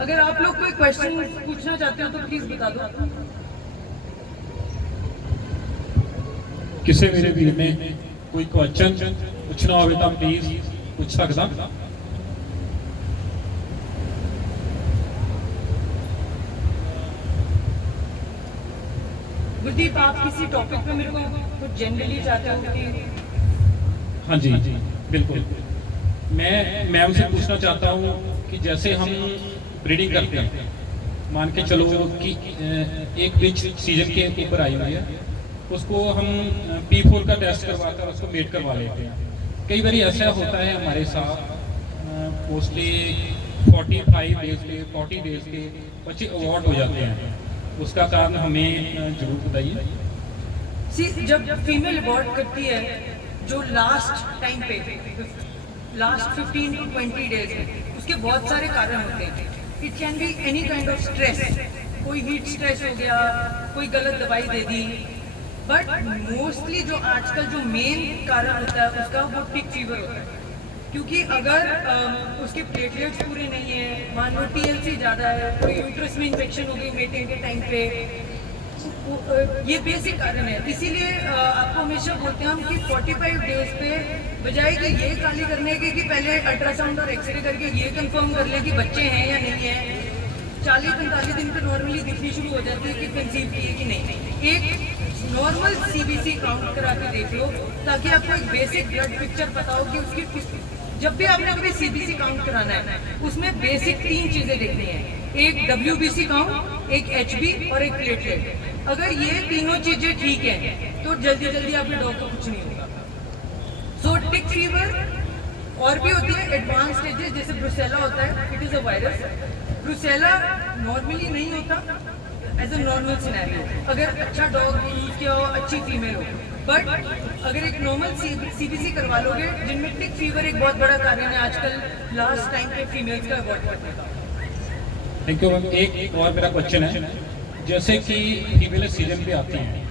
अगर आप लोग कोई क्वेश्चन पूछना चाहते हो तो प्लीज बता दो। किसी मेरे वीर ने कोई क्वेश्चन पूछना हो तो प्लीज पूछ सकता। गुरदीप, आप किसी टॉपिक पे मेरे को कुछ जनरली चाहते हो कि? हाँ जी बिल्कुल। मैं उनसे पूछना चाहता हूँ कि जैसे हम ब्रीडिंग करते हैं, मान के चलो कि एक बिच सीजन के ऊपर आई हुई है, उसको हम P4 का टेस्ट करवाकर उसको मेट करवा लेते हैं। कई बार ऐसा होता है हमारे साथ, मोस्टली 45 डेज के 40 डेज के बच्चे अवॉर्ड हो जाते हैं। उसका कारण हमें जरूर बताइए। जब फीमेल अबॉर्ट करती है, जो लास्ट टाइम पे लास्ट 15 to 20 डेज है, उसके बहुत सारे कारण होते हैं। It can be any kind of stress, कोई हीट स्ट्रेस हो गया, कोई गलत दवाई दे दी, बट मोस्टली जो आजकल जो मेन कारण होता है उसका वो टिक फीवर होता है। क्योंकि अगर उसके प्लेटलेट्स पूरे नहीं है, मान लो TLC ज़्यादा है, कोई यूट्रस में इन्फेक्शन हो गई मेटिंग के टाइम पे, ये बेसिक कारण है। इसीलिए आपको हमेशा बोलते हैं हम कि 45 डेज पे बजाय कि ये खाली करने के कि पहले अल्ट्रासाउंड और एक्सरे करके ये कंफर्म कर ले कि बच्चे हैं या नहीं है, 40-45 दिन पे नॉर्मली दिखनी शुरू हो जाती है कि कंसीव की है कि नहीं। एक नॉर्मल CBC काउंट करा के देख लो, ताकि आपको एक बेसिक ब्लड पिक्चर पता हो कि उसकी जब भी आपने कभी CBC काउंट कराना है उसमें बेसिक 3 चीजें देखनी है, एक WBC काउंट, एक HB और एक प्लेटलेट। अगर ये तीनों चीजें ठीक है तो जल्दी जल्दी आपके डॉग को कुछ नहीं होगा। सो टिक फीवर और भी होती है एडवांस स्टेजेस, जैसे ब्रुसेला होता है, it is a virus. Brucella normally नहीं होता एज अ नॉर्मल सिनेरियो, अगर अच्छा डॉग यूज किया हो, अच्छी फीमेल हो। बट अगर एक नॉर्मल CBC करवा लोगे, जिनमें टिक फीवर एक बहुत बड़ा कारण है आजकल लास्ट टाइम पे फीमेल्स का अवॉइड करने का। Thank you ma'am. एक और मेरा क्वेश्चन है, जैसे कि फीमेल सीजन पे आती हैं,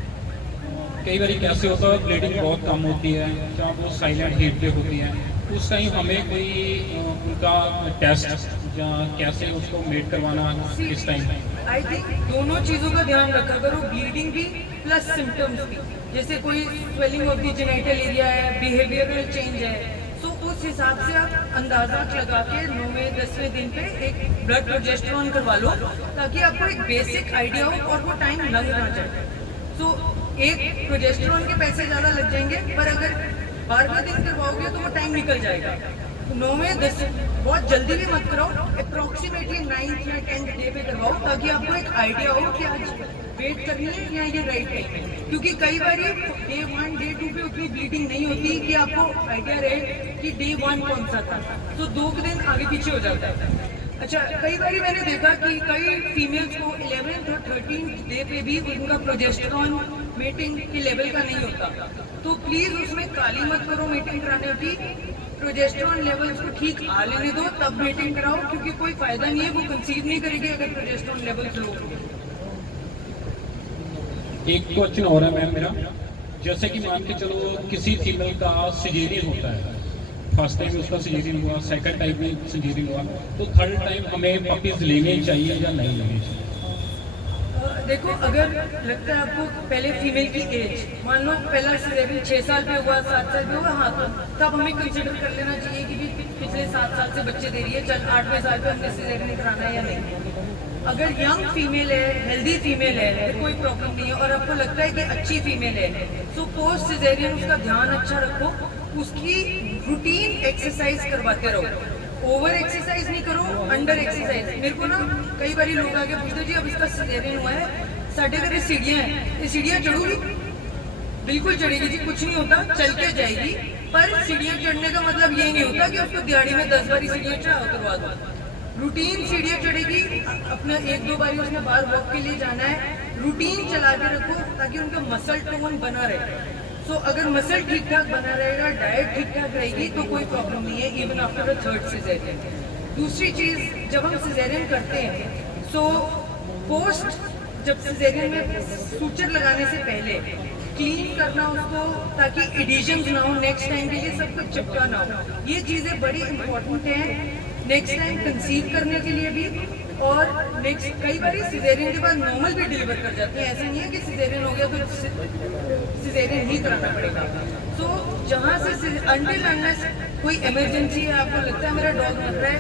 कई बार कैसे होता है ब्लीडिंग बहुत कम होती है, जहाँ वो साइलेंट हीट पे होती है, उस टाइम हमें कोई उनका टेस्ट या कैसे उसको मेट करवाना इस टाइम? आई थिंक दोनों चीज़ों का ध्यान रखा करो, ब्लीडिंग भी प्लस सिम्टम्स भी। जैसे कोई swelling of the genital area है, बिहेवियरल चेंज है, तो उस हिसाब से आप अंदाजा लगा के 9वें 10वें दिन पे एक ब्लड प्रोजेस्टेरोन करवा लो, ताकि आपको एक बेसिक आइडिया हो और वो टाइम लग ना जाए। तो एक प्रोजेस्टेरोन के पैसे ज़्यादा लग जाएंगे, पर अगर 12वें दिन करवाओगे तो वो टाइम निकल जाएगा। तो 9वें 10 बहुत जल्दी भी मत कराओ, अप्रोक्सीमेटली 9th या 10th डे पे करवाओ, ताकि आपको एक आइडिया हो कि आज वेट करनी है या ये राइट टाइम है। क्योंकि कई बार ये डे 1 डे 2 पे उतनी ब्लीडिंग नहीं होती कि आपको आइडिया रहे कि डे 1 कौन सा था, तो 2 दिन आगे पीछे हो जाता है। अच्छा, कई बार मैंने देखा कि कई फीमेल्स को 11th और 13th डे पे भी उनका प्रोजेस्टेरोन मेटिंग के लेवल का नहीं होता, तो प्लीज उसमें काली मत करो मेटिंग कराने की। प्रोजेस्टेरोन लेवल्स को ठीक आ लेने दो, तब मेटिंग कराओ, क्योंकि कोई फायदा नहीं है, वो कंसीव नहीं करेगी अगर प्रोजेस्टेरोन लेवल्स लो होंगे। एक क्वेश्चन और है मैम मेरा, जैसे कि मान के चलो किसी फीमेल का सिजेरियन होता है, फर्स्ट टाइम उसका सिजेरियन हुआ, सेकंड टाइम में सिजेरियन हुआ, तो थर्ड टाइम हमें पपीज लेने चाहिए या नहीं लेने चाहिए? देखो, अगर लगता है आपको पहले फीमेल की एज, मान लो पहला सिजेरियन 6 साल पे हुआ, 7 साल पे हुआ, हाँ, तो तब हमें कंसिडर कर लेना चाहिए कि पिछले 7 साल से बच्चे दे रही है, चल 8वें साल पे हमने सिजेरियन कराना है या नहीं। अगर यंग फीमेल है, हेल्दी फीमेल है, तो कोई प्रॉब्लम नहीं है, और आपको लगता है कि अच्छी फीमेल है, तो पोस्ट सिजेरियन उसका ध्यान अच्छा रखो, उसकी रूटीन एक्सरसाइज करवाते रहो। ओवर एक्सरसाइज नहीं करो, अंडर एक्सरसाइज। मेरे को ना कई बार लोग आगे पूछते जी अब इसका सिजेरियन हुआ है, साढ़े घर सीढ़ियाँ हैं, ये सीढ़ियाँ चढ़ूगी? बिल्कुल चढ़ेगी जी, कुछ नहीं होता, चल के जाएगी। पर सीढ़ियाँ चढ़ने का मतलब ये नहीं होता कि उसको दिहाड़ी में 10 बारी सीढ़ियाँ चढ़ाओ करवा दो। रूटीन सीढ़ियाँ चढ़ेगी, अपना 1-2 बारी उसने बाहर वॉक के लिए जाना है, रूटीन चला के रखो ताकि उनका मसल टोन बना रहे। तो अगर मसल ठीक ठाक बना रहेगा, डाइट ठीक ठाक रहेगी, तो कोई प्रॉब्लम नहीं है even after a third caesarean. दूसरी चीज़, जब हम सिजेरियन करते हैं, सो पोस्ट जब सिजेरियन में सूचर लगाने से पहले क्लीन करना उसको, ताकि एडिशंस ना हो, नेक्स्ट टाइम के लिए सब कुछ चिपका ना हो। ये चीज़ें बड़ी इंपॉर्टेंट हैं नेक्स्ट टाइम कंसीव करने के लिए भी, और नेक्स्ट कई बार सिजेरियन के बाद नॉर्मल भी डिलीवर कर जाते हैं। ऐसा नहीं है कि सिजेरियन हो गया तो सिजेरियन ही कराना पड़ेगा। तो जहाँ से अनटिल अनलेस कोई इमरजेंसी है, आपको लगता है मेरा डॉग मर रहा है,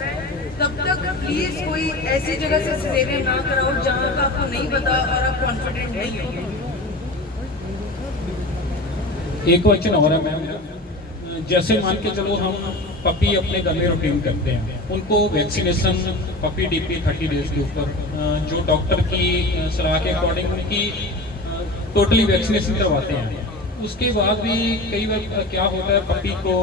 तब तक प्लीज कोई ऐसी जगह से सिजेरियन ना कराओ जहाँ का आपको नहीं पता और आप कॉन्फिडेंट नहीं हो। एक क्वेश्चन और है मैम, जैसे मान के चलो हम पपी अपने घर में रूटीन करते हैं, उनको वैक्सीनेशन पपी डीपी 30 डेज के ऊपर जो डॉक्टर की सलाह के अकॉर्डिंग उनकी टोटली वैक्सीनेशन करवाते हैं। उसके बाद भी कई बार क्या होता है, पपी को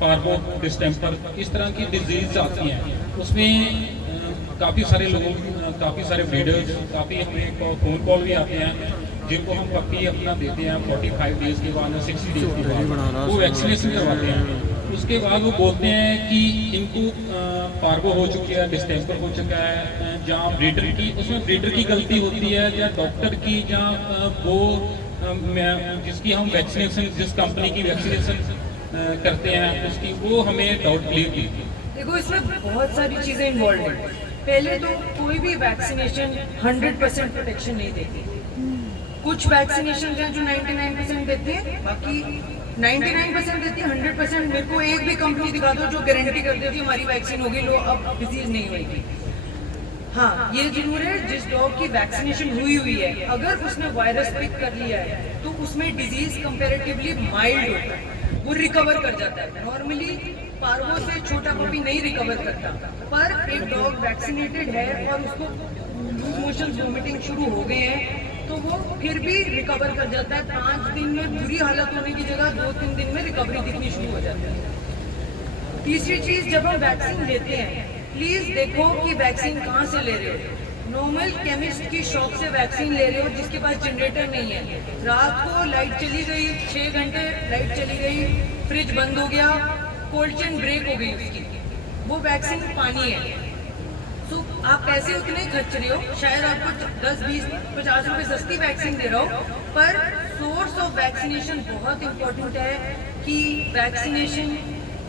पार्वो, डिस्टेम्पर, इस तरह की डिजीज आती हैं, उसमें काफ़ी सारे लोगों, काफ़ी सारे ब्रीडर्स, काफ़ी हमें फ़ोन कॉल भी आते हैं जिनको हम पपी अपना देते हैं 45 डेज के बाद, 60 डेज के बाद वो वैक्सीनेशन करवाते हैं। उसके बाद वो बोलते हैं कि इनको पार्वो हो चुकी है, डिस्टेम्पर हो चुका है, जहाँ ब्रीडर की, उसमें ब्रीडर की गलती होती है या डॉक्टर की, जहाँ वो जिसकी हम वैक्सीनेशन, जिस कंपनी की वैक्सीनेशन करते हैं उसकी, वो हमें डाउट क्लियर की। देखो इसमें बहुत सारी चीज़ें इन्वॉल्व हैं। पहले तो कोई भी वैक्सीनेशन 100% प्रोटेक्शन नहीं देती। कुछ वैक्सीनेशन हैं जो 99% देते हैं, बाकी 99% देती है। 100% मेरे को एक भी कंपनी दिखा दो जो गारंटी कर देती है हमारी वैक्सीन होगी, लो अब डिजीज नहीं होगी। हाँ, ये जरूर है, जिस डॉग की वैक्सीनेशन हुई है अगर उसने वायरस पिक कर लिया है तो उसमें डिजीज कंपैरेटिवली माइल्ड होता है, वो रिकवर कर जाता है। नॉर्मली पार्वो से छोटा पपी नहीं रिकवर करता, पर एक डॉग वैक्सीनेटेड है और उसको लूज मोशन वोमिटिंग शुरू हो गए हैं तो वो फिर भी रिकवर कर जाता है। 5 दिन में बुरी हालत होने की जगह 2-3 दिन में रिकवरी दिखनी शुरू हो जाती है। तीसरी चीज, जब हम वैक्सीन लेते हैं प्लीज देखो कि वैक्सीन कहाँ से ले रहे हो। नॉर्मल केमिस्ट की शॉप से वैक्सीन ले रहे हो जिसके पास जनरेटर नहीं है, रात को लाइट चली गई, 6 घंटे लाइट चली गई, फ्रिज बंद हो गया, कोल्ड चेन ब्रेक हो गई उसकी, वो वैक्सीन पानी है। तो आप पैसे उतने खर्च रहे हो, शायद आपको 10, 20, 50 रुपए सस्ती वैक्सीन दे रहा हो, पर सोर्स ऑफ वैक्सीनेशन बहुत इंपॉर्टेंट है कि वैक्सीनेशन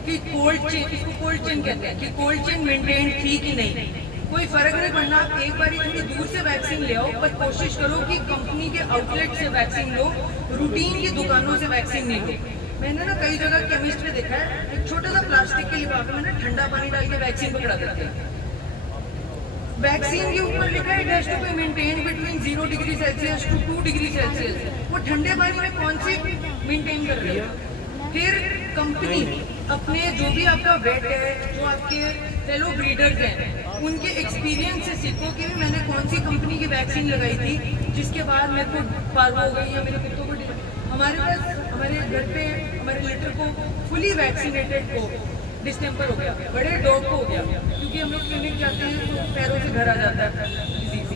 की कोल्ड चेन, इसको कोल्ड चेन कहते हैं, कि कोल्ड चेन मेंटेन थी कि नहीं। कोई फर्क नहीं पड़ना, आप एक बार थोड़ी दूर से वैक्सीन ले आओ, पर कोशिश करो कि कंपनी के आउटलेट से वैक्सीन लो, रूटीन की दुकानों से वैक्सीन नहीं लो। मैंने ना कई जगह केमिस्ट में देखा है, एक छोटा सा प्लास्टिक के लिफाफे में ना ठंडा पानी डाल के वैक्सीन पकड़ा देते हैं। वैक्सीन के ऊपर लिखा है it has to be maintain between 0 degree Celsius to 2 degree Celsius. वो ठंडे पानी में कौन सी मेंटेन कर रही है। फिर कंपनी अपने जो भी आपका वेट है, जो आपके फेलो ब्रीडर्स हैं, उनके एक्सपीरियंस से सीखो कि मैंने कौन सी कंपनी की वैक्सीन लगाई थी जिसके बाद मेरे को पार्वो हो गई या मेरे कुत्तों को। हमारे पास हमारे घर पे हमारे लिटर को फुली वैक्सीनेटेड को डिस्टेम्पर हो गया, बड़े डॉग को हो गया, क्योंकि हम लोग क्लिनिक जाते हैं तो पैरों से घर आ जाता है डिजीज।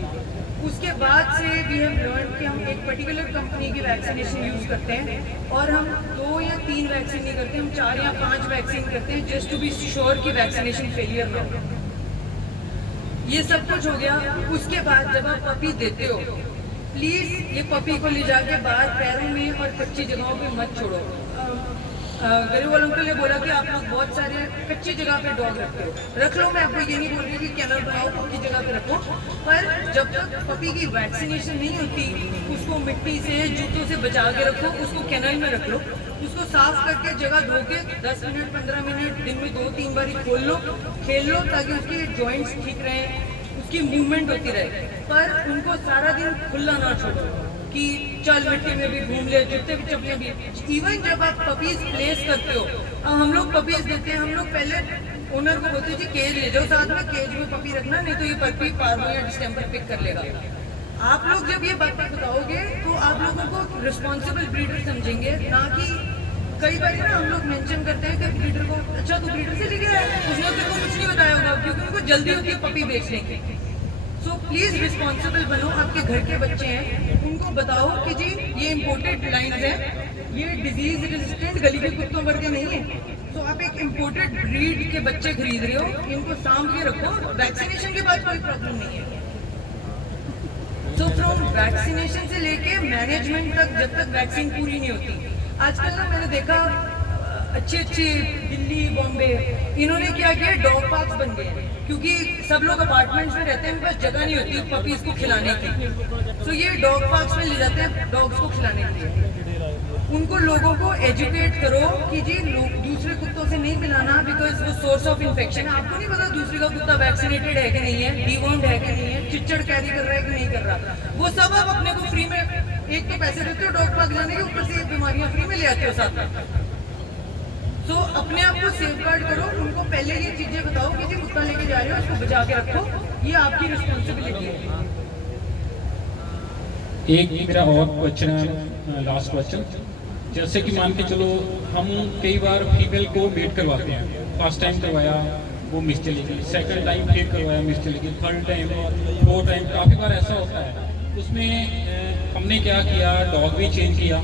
उसके बाद से वी हैव लर्न कि हम एक पर्टिकुलर कंपनी की वैक्सीनेशन यूज़ करते हैं और हम 2 या 3 वैक्सीन नहीं करते, हम 4 या 5 वैक्सीन करते हैं जस्ट टू बी श्योर कि वैक्सीनेशन फेलियर ना हो। ये सब कुछ हो गया। उसके बाद जब आप पपी देते हो प्लीज़ ये पपी को ले जाके बाहर पैरों में और कच्ची जगहों पे मत छोड़ो। गरीब अंकल ने बोला कि आप लोग बहुत सारे कच्ची जगह पे डॉग रखते हो, रख लो। मैं आपको ये नहीं बोल रही कि कैनल बनाओ, पक्की जगह पे रखो, पर जब तक पपी की वैक्सीनेशन नहीं होती उसको मिट्टी से, जूतों से बचा के रखो, उसको कैनल में रख लो, उसको साफ करके जगह धो के 10 मिनट 15 मिनट दिन में 2-3 बार खोल लो, खेल लो, ताकि उसके जॉइंट्स ठीक रहें, उसकी मूवमेंट होती रहे। पर उनको सारा दिन खुला ना छोड़ो कि चल मिट्टी में भी घूम ले, जूते भी चपले भी। इवन जब आप पपीज प्लेस करते हो, हम लोग पपीज देते हैं, हम लोग पहले ओनर को बोलते हैं जी केज ले जाओ साथ में, केज में पपी रखना, नहीं तो ये पपी पार्वो या डिस्टेम्पर पिक कर लेगा। आप लोग जब ये बात बताओगे तो आप लोगों को रिस्पॉन्सिबल ब्रीडर समझेंगे, ना कि कई बार ना हम लोग मेंशन करते हैं कि ब्रीडर को, अच्छा तू ब्रीडर से लेके आया, उसने तेरे को कुछ नहीं बताया होगा, क्योंकि उनको जल्दी होती है पपी बेचने की। सो प्लीज रिस्पॉन्सिबल बनो, आपके घर के बच्चे हैं उनको बताओ कि जी ये इम्पोर्टेड लाइन्स हैं, ये डिजीज रेजिस्टेंट गली के कुत्तों करके नहीं है। तो आप एक इम्पोर्टेड ब्रीड के बच्चे खरीद रहे हो, इनको सांभ के रखो, वैक्सीनेशन के बाद कोई प्रॉब्लम नहीं है। सो फ्रॉम वैक्सीनेशन से लेके मैनेजमेंट तक, जब तक वैक्सीन पूरी नहीं होती। आजकल ना मैंने देखा अच्छे अच्छे दिल्ली बॉम्बे, इन्होंने क्या किया, डॉग पार्क्स बन गए हैं, क्योंकि सब लोग अपार्टमेंट्स में रहते हैं, बस जगह नहीं होती पपीज को खिलाने की। तो ये डॉग पार्क्स में ले जाते हैं डॉग्स को खिलाने के लिए। उनको लोगों को एजुकेट करो कि जी दूसरे कुत्तों से नहीं पिलाना, बिकॉज वो सोर्स ऑफ इन्फेक्शन है। आपको नहीं पता दूसरे का कुत्ता वैक्सीनेटेड है कि नहीं है, डिवॉर्म्ड है कि नहीं है, चिच्चड़ कैरी कर रहा है कि नहीं कर रहा, वो सब आप अपने को फ्री में, एक तो पैसे देते हो डॉग पार्क जाने के, ऊपर से बीमारियां फ्री में ले आते हो साथ में। तो अपने आप को सेफ गार्ड करो, उनको पहले ये चीजें बताओ कि जी कुत्ता लेके जा रहे हो उसको बचा के रखो, ये आपकी रिस्पॉन्सिबिलिटी है। एक मेरा और क्वेश्चन है, लास्ट क्वेश्चन। जैसे कि मान के चलो हम कई बार फीमेल को मीट करवाते हैं, फर्स्ट टाइम करवाया वो मिस चली गई, सेकंड टाइम फिर करवाया मिस चली गई, थर्ड टाइम, फोर्थ टाइम, काफ़ी बार ऐसा होता है। उसमें हमने क्या किया, डॉग भी चेंज किया,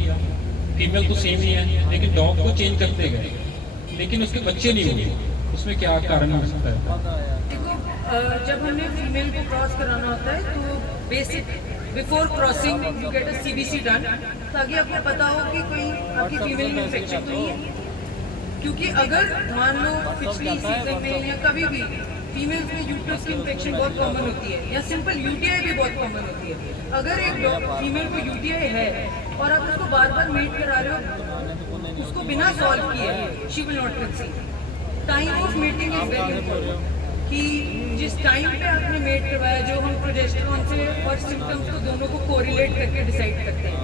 फीमेल तो सेम ही है लेकिन डॉग को चेंज करते गए, लेकिन उसके बच्चे नहीं हुए, उसमें क्या कारण हो सकता है? देखो, जब हमने फीमेल को क्रॉस कराना होता है तो basic before crossing you get a CBC done, ताकि आपको पता हो कि कोई आपकी फीमेल में इन्फेक्शन तो नहीं है। क्योंकि अगर मान लो पिछली सीजन में या कभी भी फीमेल्स में यूट्रस की इन्फेक्शन बहुत कॉमन होती है, या सिंपल UTI भी बहुत कॉमन होती है। अगर एक फीमेल को UTI है और आप उसको बार बार मीट करा रहे हो, उसको बिना सॉल्व किए she will not conceive. Time of meeting is very important, कि जिस टाइम पे आपने मेट करवाया, जो हम प्रोजेस्टेरॉन से और सिम्टम्स को दोनों को कोरिलेट करके डिसाइड करते हैं।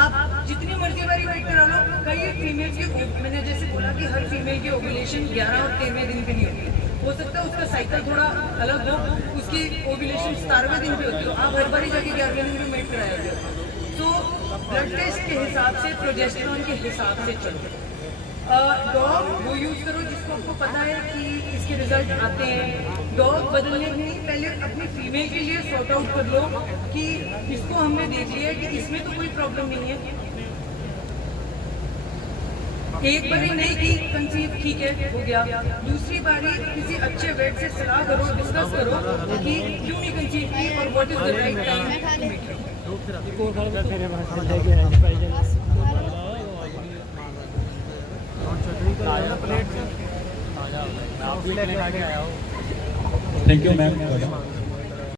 आप जितनी मर्जी बारी वेट करा लो, कई फीमेल्स की, मैंने जैसे बोला कि हर फीमेल की ओव्यूलेशन 11 और 13वें दिन पे नहीं होती, हो सकता है उसका साइकिल थोड़ा अलग हो, उसकी ओव्यूलेशन 17वें दिन पे होती हो, आप हर बारी जाके 11वें दिन पे मेट कराया हो। तो ब्लड टेस्ट के हिसाब से, प्रोजेस्टेरॉन के हिसाब से चलो। डॉग वो यूज़ करो जिसको आपको पता है कि इसके रिजल्ट आते हैं। डॉग बदलने के लिए पहले अपनी फीमेल के लिए सॉर्ट आउट कर लो कि इसको हमने देख लिया है कि इसमें तो कोई प्रॉब्लम नहीं है। एक बारी नहीं की कंसीव, ठीक है, हो गया। दूसरी बारी किसी अच्छे वेट से सलाह करो, डिस्कस करो कि क्यों नहीं कंसीव की और what is the right time to make it. Thank you ma'am.